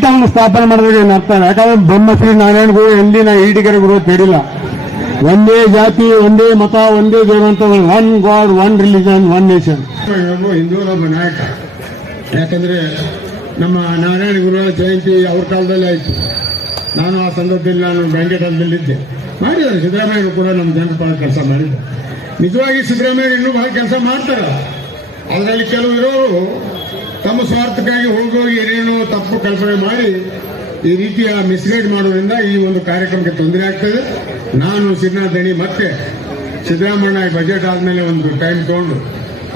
ಪೀಠವನ್ನು ಸ್ಥಾಪನೆ ಮಾಡಿದಾಗ ಏನರ್ಥ, ಯಾಕಂದ್ರೆ ಬ್ರಹ್ಮಶ್ರೀ ನಾರಾಯಣ ಗುರು ಎಂದಿನ ಈಡಿಗರ ಗುರು ತಿಳಿಲ್ಲ. ಒಂದೇ ಜಾತಿ, ಒಂದೇ ಮತ, ಒಂದೇ ದೇವರು ಅಂತ, one God, one religion, one nation. ಹಿಂದೂನೊಬ್ಬ ನಾಯಕ. ಯಾಕಂದ್ರೆ ನಮ್ಮ ನಾರಾಯಣ ಗುರು ಜಯಂತಿ ಅವ್ರ ಕಾಲದಲ್ಲಿ ಆಯ್ತು. ನಾನು ಆ ಸಂದರ್ಭದಲ್ಲಿ ನಾನು ಬ್ಯಾಂಕೆಟಲ್ಲಿದ್ದೆ. ಮಾಡಿದ್ದಾರೆ ಸಿದ್ದರಾಮಯ್ಯರು ಕೂಡ ನಮ್ಮ ಜನರ ಪರ ಕೆಲಸ ಮಾಡಿದ್ದಾರೆ. ನಿಜವಾಗಿ ಸಿದ್ದರಾಮಯ್ಯ ಇನ್ನೂ ಬಹಳ ಕೆಲಸ ಮಾಡ್ತಾರ. ಅದರಲ್ಲಿ ಕೆಲವು ಇರೋರು ತಮ್ಮ ಸ್ವಾರ್ಥಕ್ಕಾಗಿ ಹೋಗಿ ಏನೇನೋ ತಪ್ಪು ಕಲ್ಪನೆ ಮಾಡಿ ಈ ರೀತಿಯ ಮಿಸ್ಗೈಡ್ ಮಾಡೋದ್ರಿಂದ ಈ ಒಂದು ಕಾರ್ಯಕ್ರಮಕ್ಕೆ ತೊಂದರೆ ಆಗ್ತದೆ. ನಾನು ಶ್ರೀನಾಥ್ ದಣಿ ಮತ್ತೆ ಸಿದ್ದರಾಮಯ್ಯ ಬಜೆಟ್ ಆದ್ಮೇಲೆ ಒಂದು ಟೈಮ್ ತಗೊಂಡು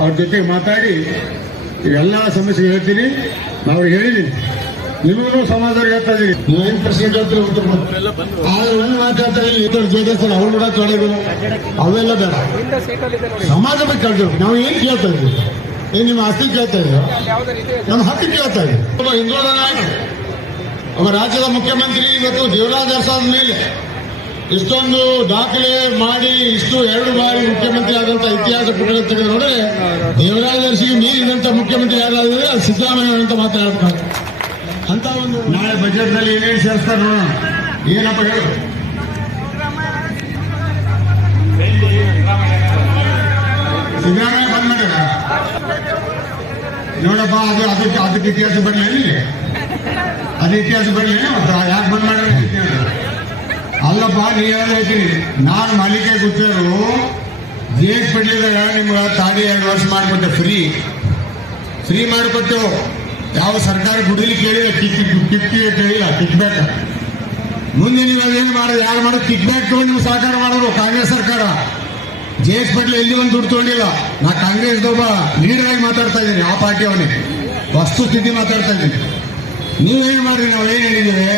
ಅವ್ರ ಜೊತೆಗೆ ಮಾತಾಡಿ ಇವೆಲ್ಲ ಸಮಸ್ಯೆ ಹೇಳ್ತೀನಿ. ನಾವು ಹೇಳಿದ್ದೀನಿ, ನಿಮಗೂ ಸಮಾಜದವ್ರಿಗೆ ಹೇಳ್ತಾ ಇದೀನಿ. 9% ಹೇಳ್ತಾರೆ ಉತ್ತರ. ಆದ್ರೆ ಒಂದು ಮಾತಾಡ್ತಾ ಜೆಡಿಎಸ್ ಅವ್ರು ಕೂಡ ತೊಳೆದು ಅವೆಲ್ಲ ಬೇಡ. ಸಮಾಜ ಬಗ್ಗೆ ಕೇಳ್ತೀವಿ. ನಾವು ಏನ್ ಕೇಳ್ತಾ ಇದ್ವಿ? ಏನ್ ನಿಮ್ಮ ಆಸ್ತಿ ಕೇಳ್ತಾ ಇದ್ದೀವಿ? ನಮ್ಮ ಹಕ್ಕು ಕೇಳ್ತಾ ಇದ್ದೀವಿ. ಒಬ್ಬ ಹಿಂದುಳಿದ ನಾಯಕ, ಒಬ್ಬ ರಾಜ್ಯದ ಮುಖ್ಯಮಂತ್ರಿ ಇವತ್ತು ದೇವರಾಜ ಅರಸಾದ ಮೇಲೆ ಇಷ್ಟೊಂದು ದಾಖಲೆ ಮಾಡಿ ಇಷ್ಟು 2 ಬಾರಿ ಮುಖ್ಯಮಂತ್ರಿ ಆದಂತ ಇತಿಹಾಸ ಪುಟಗಳು ತೆಗೆದು ನೋಡಿದ್ರೆ ದೇವರಾಜ ಅರಸಿಗೆ ಮೀರಿದಂತ ಮುಖ್ಯಮಂತ್ರಿ ಯಾರಾದ್ರೆ ಅದು ಸಿದ್ದರಾಮಯ್ಯ ಅಂತ ಮಾತಾಡ್ತಾರೆ. ಅಂತ ಒಂದು ನಾಳೆ ಬಜೆಟ್ ನಲ್ಲಿ ಏನೇನು ಸೇರಿಸ್ತಾರೆ ನೋಡೋಣ. ಏನಪ್ಪ ಹೇಳು? ಸಿದ್ದರಾಮಯ್ಯ ಬಂದ್ ಮಾಡ್ಯಾರ ನೋಡಪ್ಪ. ಅದಕ್ಕೆ ಇತಿಹಾಸ ಬರಲಿ, ಅದೇ ಇತಿಹಾಸ ಬರಲಿ. ಯಾಕೆ ಬಂದ್ ಮಾಡ್ಯಾರ? ಅಲ್ಲಪ್ಪ, ನೀ ಹೇಳ್ತೀನಿ. ನಾನು ಮಾಲಿಕೆ ಗೊತ್ತಿರೋ ಜೇಕ್ ಪಡ್ಲಿದಾಗ ನಿಮ್ಗೆ ತಾಡಿ 2 ವರ್ಷ ಮಾಡಿಕೊಟ್ಟೆ. ಫ್ರೀ ಮಾಡಿಕೊಟ್ಟೆವು. ಯಾವ ಸರ್ಕಾರ ಗುಡಿಲಿ ಕೇಳಿಲ್ಲ, ಕಿಕ್ ಕೇಳಿಲ್ಲ, ಕಿಕ್ ಬ್ಯಾಕ್. ಮುಂದೆ ನೀವು ಅದೇನು ಮಾಡೋದು? ಯಾರು ಮಾಡೋದು? ಕಿಕ್ ಬ್ಯಾಕ್ ತಗೊಂಡು ನೀವು ಸಹಕಾರ ಮಾಡೋದು ಕಾಂಗ್ರೆಸ್ ಸರ್ಕಾರ. ಜೇಕ್ ಪಟ್ಲ ಎಲ್ಲಿ ಒಂದು ದುಡ್ಡು ತಗೊಂಡಿಲ್ಲ. ನಾ ಕಾಂಗ್ರೆಸ್ ಒಬ್ಬ ಲೀಡರ್ ಆಗಿ ಮಾತಾಡ್ತಾ ಇದ್ದೀನಿ. ಆ ಪಾರ್ಟಿ ಅವನಿಗೆ ವಸ್ತುಸ್ಥಿತಿ ಮಾತಾಡ್ತಾ ಇದ್ದೀನಿ. ನೀವೇನು ಮಾಡ್ರಿ? ನಾವು ಏನ್ ಹೇಳಿದ್ದೀವಿ?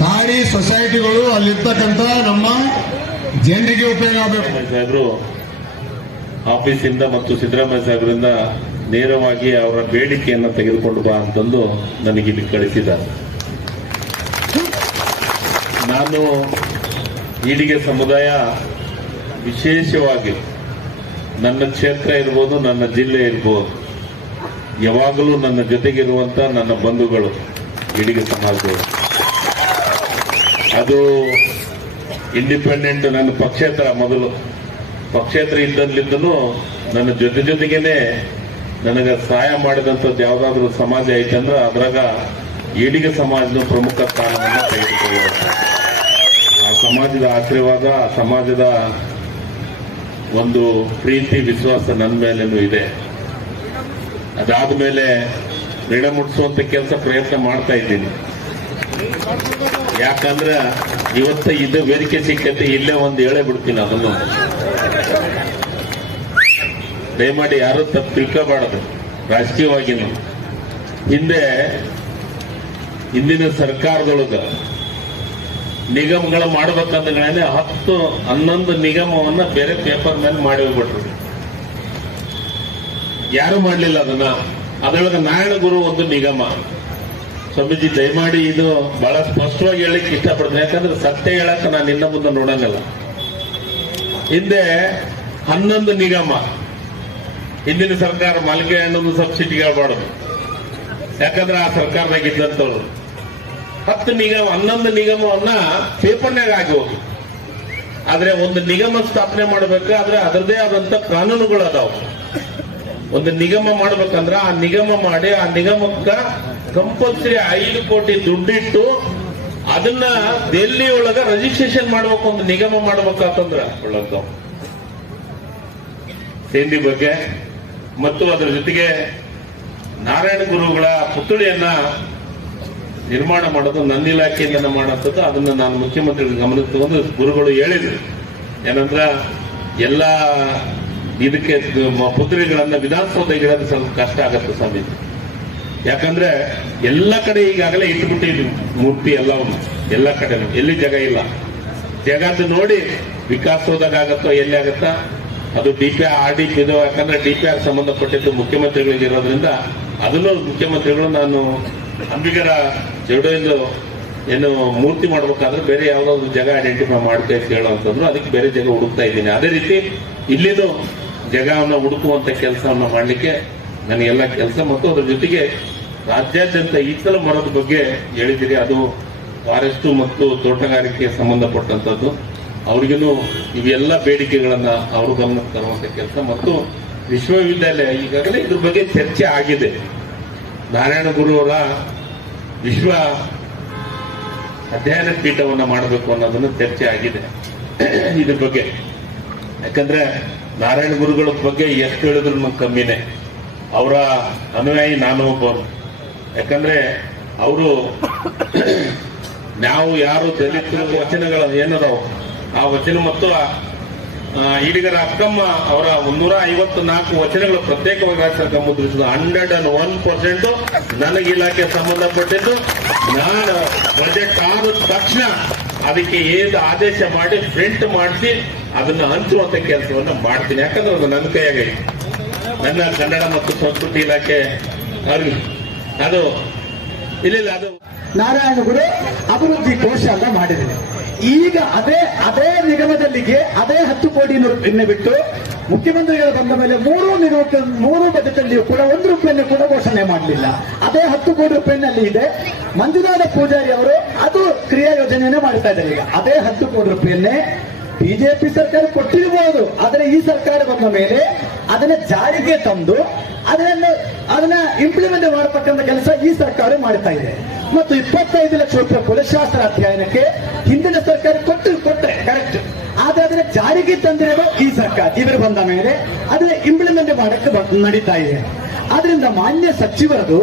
ತಾಡಿ ಸೊಸೈಟಿಗಳು ಅಲ್ಲಿರ್ತಕ್ಕಂಥ ನಮ್ಮ ಜನರಿಗೆ ಉಪಯೋಗ ಆಗಬೇಕು. ಆಫೀಸಿಂದ ಮತ್ತು ಸಿದ್ದರಾಮಯ್ಯ ಸಾಹೇಬರಿಂದ ನೇರವಾಗಿ ಅವರ ಬೇಡಿಕೆಯನ್ನು ತೆಗೆದುಕೊಂಡು ಬಾ ಅಂತಂದು ನನಗೆ ಇಲ್ಲಿ ಕಳಿಸಿದ್ದಾರೆ. ನಾನು ಈಡಿಗೆ ಸಮುದಾಯ ವಿಶೇಷವಾಗಿ ನನ್ನ ಕ್ಷೇತ್ರ ಇರ್ಬೋದು, ನನ್ನ ಜಿಲ್ಲೆ ಇರ್ಬೋದು, ಯಾವಾಗಲೂ ನನ್ನ ಜೊತೆಗಿರುವಂತ ನನ್ನ ಬಂಧುಗಳು ಈಡಿಗೆ ಸಮಾಜದವರು. ಅದು ಇಂಡಿಪೆಂಡೆಂಟ್ ನನ್ನ ಪಕ್ಷೇತರ, ಮೊದಲು ಪಕ್ಷೇತರ ಇದ್ದಲ್ಲಿದ್ದನು ನನ್ನ ಜೊತೆಗೇನೆ ನನಗೆ ಸಹಾಯ ಮಾಡಿದಂಥದ್ದು ಯಾವುದಾದ್ರೂ ಸಮಾಜ ಐತಂದ್ರೆ ಅದ್ರಾಗ ಈಡಿಗೆ ಸಮಾಜದ ಪ್ರಮುಖ ಸ್ಥಾನವನ್ನು ತೆಗೆದುಕೊಳ್ಳುವ. ಆ ಸಮಾಜದ ಆಶೀರ್ವಾದ, ಆ ಸಮಾಜದ ಒಂದು ಪ್ರೀತಿ, ವಿಶ್ವಾಸ ನನ್ನ ಮೇಲೇನೂ ಇದೆ. ಅದಾದ ಮೇಲೆ ಋಣ ಮುಟ್ಟಿಸುವಂತ ಕೆಲಸ ಪ್ರಯತ್ನ ಮಾಡ್ತಾ ಇದ್ದೀನಿ. ಯಾಕಂದ್ರೆ ಇವತ್ತ ಇದು ವೇದಿಕೆ ಸಿಕ್ಕತ್ತೆ, ಇಲ್ಲೇ ಒಂದು ಹೇಳೇ ಬಿಡ್ತೀನಿ. ಅದನ್ನು ದಯಮಾಡಿ ಯಾರು ತಪ್ಪು ತಿಳ್ಕೋಬಾರದು. ರಾಜಕೀಯವಾಗಿ ಹಿಂದಿನ ಸರ್ಕಾರದೊಳಗ ನಿಗಮಗಳ ಮಾಡ್ಬೇಕಂದ್ರೆ 10-11 ನಿಗಮವನ್ನ ಬೇರೆ ಪೇಪರ್ ಮೇಲೆ ಮಾಡಿ ಹೋಗ್ಬಿಟ್ರು. ಯಾರು ಮಾಡ್ಲಿಲ್ಲ ಅದನ್ನ. ಅದರೊಳಗೆ ನಾರಾಯಣ ಗುರು ಒಂದು ನಿಗಮ. ಸ್ವಾಮೀಜಿ ದಯಮಾಡಿ ಇದು ಬಹಳ ಸ್ಪಷ್ಟವಾಗಿ ಹೇಳಲಿಕ್ಕೆ ಇಷ್ಟಪಡ್ತೀನಿ. ಯಾಕಂದ್ರೆ ಸತ್ಯ ಹೇಳಕ್ ನಾನು ಇನ್ನ ಮುಂದೆ ನೋಡಂಗಲ್ಲ. ಹಿಂದೆ 11 ನಿಗಮ. ಹಿಂದಿನ ಸರ್ಕಾರ ಮಲ್ಲಿಗೆ ಹಣ್ಣೊಂದು ಸಬ್ಸಿಡಿ ಹೇಳ್ಬಾರ್ದು. ಯಾಕಂದ್ರೆ ಆ ಸರ್ಕಾರದಾಗ ಇದ್ದಂಥವ್ರು 11 ನಿಗಮವನ್ನ ಪೇಪರ್ನಾಗ ಆಗಿ ಹೋಗಿ. ಆದ್ರೆ ಒಂದು ನಿಗಮ ಸ್ಥಾಪನೆ ಮಾಡಬೇಕಾದ್ರೆ ಅದರದೇ ಆದಂತ ಕಾನೂನುಗಳು ಅದಾವ. ಒಂದು ನಿಗಮ ಮಾಡ್ಬೇಕಂದ್ರ ಆ ನಿಗಮ ಮಾಡಿ ಆ ನಿಗಮಕ್ಕ ಕಂಪಲ್ಸರಿ 5 ಕೋಟಿ ದುಡ್ಡಿಟ್ಟು ಅದನ್ನ ದೆಹಲಿ ಒಳಗ ರಿಜಿಸ್ಟ್ರೇಷನ್ ಮಾಡ್ಬೇಕು. ಒಂದು ನಿಗಮ ಮಾಡ್ಬೇಕಂತಂದ್ರ ಒಳಗ ಸೇಂದಿ ಬಗ್ಗೆ ಮತ್ತು ಅದರ ಜೊತೆಗೆ ನಾರಾಯಣ ಗುರುಗಳ ಪುತ್ಥಳಿಯನ್ನ ನಿರ್ಮಾಣ ಮಾಡೋದು ನನ್ನ ಇಲಾಖೆಯಿಂದ ಮಾಡುವಂಥದ್ದು. ಅದನ್ನ ನಾನು ಮುಖ್ಯಮಂತ್ರಿಗಳ ಗಮನಕ್ಕೆ ತಗೊಂಡು ಗುರುಗಳು ಹೇಳಿದ್ರು. ಏನಂದ್ರ ಎಲ್ಲ ಇದಕ್ಕೆ ಪುತ್ಥಳಿಗಳನ್ನ ವಿಧಾನಸೌಧ ಇಡೋದು ಸ್ವಲ್ಪ ಕಷ್ಟ ಆಗತ್ತೆ ಸ್ವಾಮೀಜಿ. ಯಾಕಂದ್ರೆ ಎಲ್ಲ ಕಡೆ ಈಗಾಗಲೇ ಇಟ್ಬಿಟ್ಟಿದ್ವಿ ಮೂರ್ತಿ ಎಲ್ಲ ಕಡೆ. ಎಲ್ಲಿ ಜಾಗ ಇಲ್ಲ. ಜಾಗದ್ದು ನೋಡಿ ವಿಕಾಸಸೌಧದಾಗ ಆಗತ್ತೋ ಎಲ್ಲಿ ಆಗತ್ತಾ ಅದು DPR RDP ಇದು. ಯಾಕಂದ್ರೆ DPR ಸಂಬಂಧಪಟ್ಟಿದ್ದು ಮುಖ್ಯಮಂತ್ರಿಗಳಿಗೆ ಇರೋದ್ರಿಂದ ಅದನ್ನು ಮುಖ್ಯಮಂತ್ರಿಗಳು ನಾನು ಅಂಬಿಗರ ಜವಡೆಯಿಂದ ಏನು ಮೂರ್ತಿ ಮಾಡ್ಬೇಕಾದ್ರೆ ಬೇರೆ ಯಾವ್ದಾದ್ರು ಜಾಗ ಐಡೆಂಟಿಫೈ ಮಾಡ್ತಾ ಅಂತ ಹೇಳೋಂಥದ್ರು. ಅದಕ್ಕೆ ಬೇರೆ ಜಾಗ ಹುಡುಕ್ತಾ ಇದ್ದೀನಿ. ಅದೇ ರೀತಿ ಇಲ್ಲಿನೂ ಜಾಗವನ್ನ ಹುಡುಕುವಂತ ಕೆಲಸವನ್ನ ಮಾಡ್ಲಿಕ್ಕೆ ನನಗೆಲ್ಲ ಕೆಲಸ ಮತ್ತು ಅದ್ರ ಜೊತೆಗೆ ರಾಜ್ಯಾದ್ಯಂತ ಈಚಲ ಮರದ ಬಗ್ಗೆ ಹೇಳಿದಿರಿ. ಅದು ಫಾರೆಸ್ಟ್ ಮತ್ತು ತೋಟಗಾರಿಕೆಗೆ ಸಂಬಂಧಪಟ್ಟಂತದ್ದು. ಅವ್ರಿಗೂ ಇವೆಲ್ಲ ಬೇಡಿಕೆಗಳನ್ನ ಅವರು ಗಮನಕ್ಕೆ ತರುವಂತ ಕೆಲಸ ಮತ್ತು ವಿಶ್ವವಿದ್ಯಾಲಯ ಈಗಾಗಲೇ ಇದ್ರ ಬಗ್ಗೆ ಚರ್ಚೆ ಆಗಿದೆ. ನಾರಾಯಣ ಗುರುವರ ವಿಶ್ವ ಅಧ್ಯಯನ ಪೀಠವನ್ನ ಮಾಡಬೇಕು ಅನ್ನೋದನ್ನು ಚರ್ಚೆ ಆಗಿದೆ ಇದ್ರ ಬಗ್ಗೆ. ಯಾಕಂದ್ರೆ ನಾರಾಯಣ ಗುರುಗಳ ಬಗ್ಗೆ ಎಷ್ಟು ಹೇಳಿದ್ರು ಕಮ್ಮಿನೇ. ಅವರ ಅನುಯಾಯಿ ನಾನು ಒಬ್ಬರು. ಯಾಕಂದ್ರೆ ಅವರು ನಾವು ಯಾರು ದಲಿತರ ವಚನಗಳ ಏನದಾವು ಆ ವಚನ ಮತ್ತು ಈಡಿಗರ ಅಕ್ಕಮ್ಮ ಅವರ 154 ವಚನಗಳು ಪ್ರತ್ಯೇಕವಾಗಿ ರಾಷ್ಟ್ರಕ್ಕೆ ಮುದ್ರಿಸಿದ 101% ನನಗೆ ಇಲಾಖೆ ಸಂಬಂಧಪಟ್ಟಿದ್ದು. ನಾನು ಬಜೆಟ್ ಆದ ತಕ್ಷಣ ಅದಕ್ಕೆ ಏನು ಆದೇಶ ಮಾಡಿ ಪ್ರಿಂಟ್ ಮಾಡಿಸಿ ಅದನ್ನ ಹಂಚುವಂತ ಕೆಲಸವನ್ನ ಮಾಡ್ತೀನಿ. ಯಾಕಂದ್ರೆ ಅದು ನನ್ನ ಕೈಯಾಗೈತೆ. ನನ್ನ ಕನ್ನಡ ಮತ್ತು ಸಂಸ್ಕೃತಿ ಇಲಾಖೆ ಅದು ಇಲ್ಲ ಅದು ನಾರಾಯಣಗುರು ಅಭಿವೃದ್ಧಿ ಕೋಶ ಅಂತ ಮಾಡಿದ್ದೇನೆ. ಈಗ ಅದೇ ನಿಗಮದಲ್ಲಿಗೆ ಅದೇ 10 ಕೋಟಿ ಬಿಟ್ಟು ಮುಖ್ಯಮಂತ್ರಿಗಳು ಬಂದ ಮೇಲೆ 3 ಬಜೆಟ್ ಅಲ್ಲಿಯೂ ಕೂಡ 1 ರೂಪಾಯಿಯನ್ನು ಕೂಡ ಘೋಷಣೆ ಮಾಡಲಿಲ್ಲ. ಅದೇ 10 ಕೋಟಿ ರೂಪಾಯಿನಲ್ಲಿ ಇದೆ. ಮಂಜುನಾಥ ಪೂಜಾರಿ ಅವರು ಅದು ಕ್ರಿಯಾ ಯೋಜನೆಯನ್ನೇ ಮಾಡ್ತಾ ಇದ್ದಾರೆ. ಈಗ ಅದೇ 10 ಕೋಟಿ ರೂಪಾಯಿಯನ್ನೇ ಬಿಜೆಪಿ ಸರ್ಕಾರ ಕೊಟ್ಟಿರಬಹುದು. ಆದರೆ ಈ ಸರ್ಕಾರ ಬಂದ ಮೇಲೆ ಅದನ್ನ ಜಾರಿಗೆ ತಂದು ಅದನ್ನ ಇಂಪ್ಲಿಮೆಂಟ್ ಮಾಡತಕ್ಕಂಥ ಕೆಲಸ ಈ ಸರ್ಕಾರ ಮಾಡ್ತಾ ಇದೆ. ಮತ್ತು 25 ಲಕ್ಷ ರೂಪಾಯಿ ಕುಲಶಾಸ್ತ್ರ ಅಧ್ಯಯನಕ್ಕೆ ಹಿಂದಿನ ಸರ್ಕಾರ ಕೊಟ್ಟರೆ ಕರೆಕ್ಟ್. ಆದ್ರೆ ಅದನ್ನ ಜಾರಿಗೆ ತಂದಿರೋದು ಈ ಸರ್ಕಾರ. ಇವರು ಬಂದ ಮೇಲೆ ಅದನ್ನ ಇಂಪ್ಲಿಮೆಂಟ್ ಮಾಡಕ್ಕೆ ನಡೀತಾ ಇದೆ. ಆದ್ರಿಂದ ಮಾನ್ಯ ಸಚಿವರದು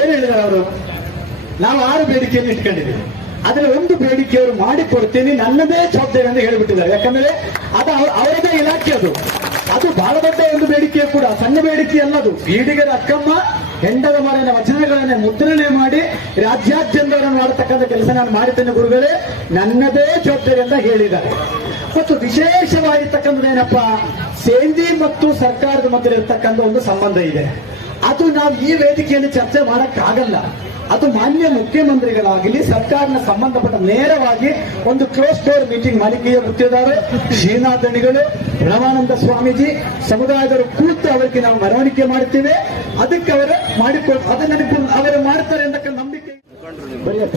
ಏನ್ ಹೇಳಿದಾರೆ ಅವರು, ನಾವು 6 ಬೇಡಿಕೆಯನ್ನು ಇಟ್ಕೊಂಡಿದ್ದೀವಿ. ಅದರ ಒಂದು ಬೇಡಿಕೆ ಅವರು ಮಾಡಿಕೊಡ್ತೀನಿ, ನನ್ನದೇ ಜವಾಬ್ದಾರಿ ಅಂತ ಹೇಳಿಬಿಟ್ಟಿದ್ದಾರೆ. ಯಾಕಂದ್ರೆ ಅದು ಅವರದೇ ಇಲಾಖೆ. ಅದು ಬಹಳ ದೊಡ್ಡ ಒಂದು ಬೇಡಿಕೆ ಕೂಡ, ಸಣ್ಣ ಬೇಡಿಕೆ ಅಲ್ಲದು. ಈಡಿಗರ ಅಕ್ಕಮ್ಮ ಹೆಂಡದ ಮರನ ವಚನಗಳನ್ನೇ ಮುದ್ರಣೆ ಮಾಡಿ ರಾಜ್ಯಾದ್ಯಂತ ಮಾಡತಕ್ಕಂಥ ಕೆಲಸ ನಾನು ಮಾಡುತ್ತೇನೆ ಗುರುಗಳೇ, ನನ್ನದೇ ಜವಾಬ್ದಾರಿ ಅಂತ ಹೇಳಿದ್ದಾರೆ. ಮತ್ತು ವಿಶೇಷವಾಗಿರ್ತಕ್ಕಂಥದ್ದೇನಪ್ಪ, ಸೇಂದಿ ಮತ್ತು ಸರ್ಕಾರದ ಮಧ್ಯೆ ಇರತಕ್ಕಂಥ ಒಂದು ಸಂಬಂಧ ಇದೆ. ಅದು ನಾವು ಈ ವೇದಿಕೆಯಲ್ಲಿ ಚರ್ಚೆ ಮಾಡಕ್ಕಾಗಲ್ಲ. ಅದು ಮಾನ್ಯ ಮುಖ್ಯಮಂತ್ರಿಗಳಾಗಲಿ ಸರ್ಕಾರನ ಸಂಬಂಧಪಟ್ಟ ನೇರವಾಗಿ ಒಂದು ಕ್ಲೋಸ್ ಡೋರ್ ಮೀಟಿಂಗ್ ಮಾಡಿಕೆಯ ಗುತ್ತಿದ್ದಾರೆ. ಶ್ರೀನಾಥಣಿಗಳು, ಬ್ರಹ್ಮಾನಂದ ಸ್ವಾಮೀಜಿ ಸಮುದಾಯದವರು ಕೂತು ಅವರಿಗೆ ನಾವು ಮೆರವಣಿಗೆ ಮಾಡ್ತೇವೆ. ಅದಕ್ಕೆ ಅವರು ಅದನ್ನ ಅವರು ಮಾಡ್ತಾರೆ ಅಂತ ನಂಬಿಕೆ ಬರೆಯಪ್ಪ.